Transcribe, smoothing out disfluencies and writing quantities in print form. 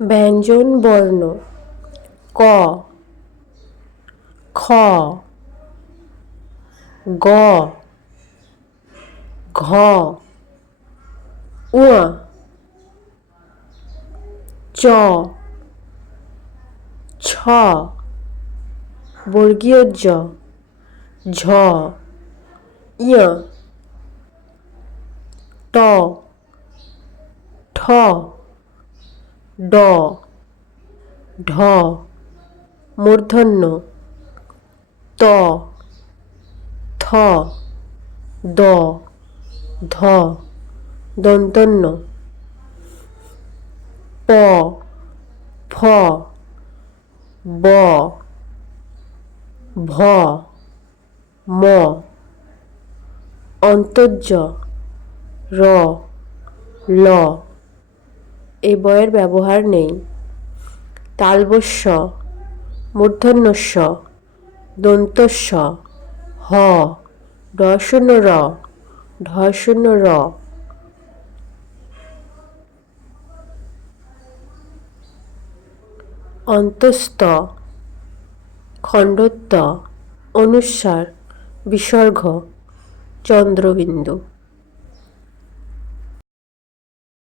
ব্যঞ্জন বর্ণ ক, খ, গ, ঘ, ঙ, চ, ছ, বর্গীয় জ, ঝ, ঞ, ট, ঠ, ড, ঢ, মূর্ধন্য ত, থ, দ, ধ, দন্তন্য প, ফ, ব, ভ, ম, অন্তর্জ র, ল। এই বয়ের ব্যবহার নেই। তালবস্য, মূর্ধন্যস্য, দন্তস্য, হ, ঢ র, ঢ র, অন্তস্থ, খণ্ডত্ব, অনুস্বার, বিসর্গ, চন্দ্রবিন্দু।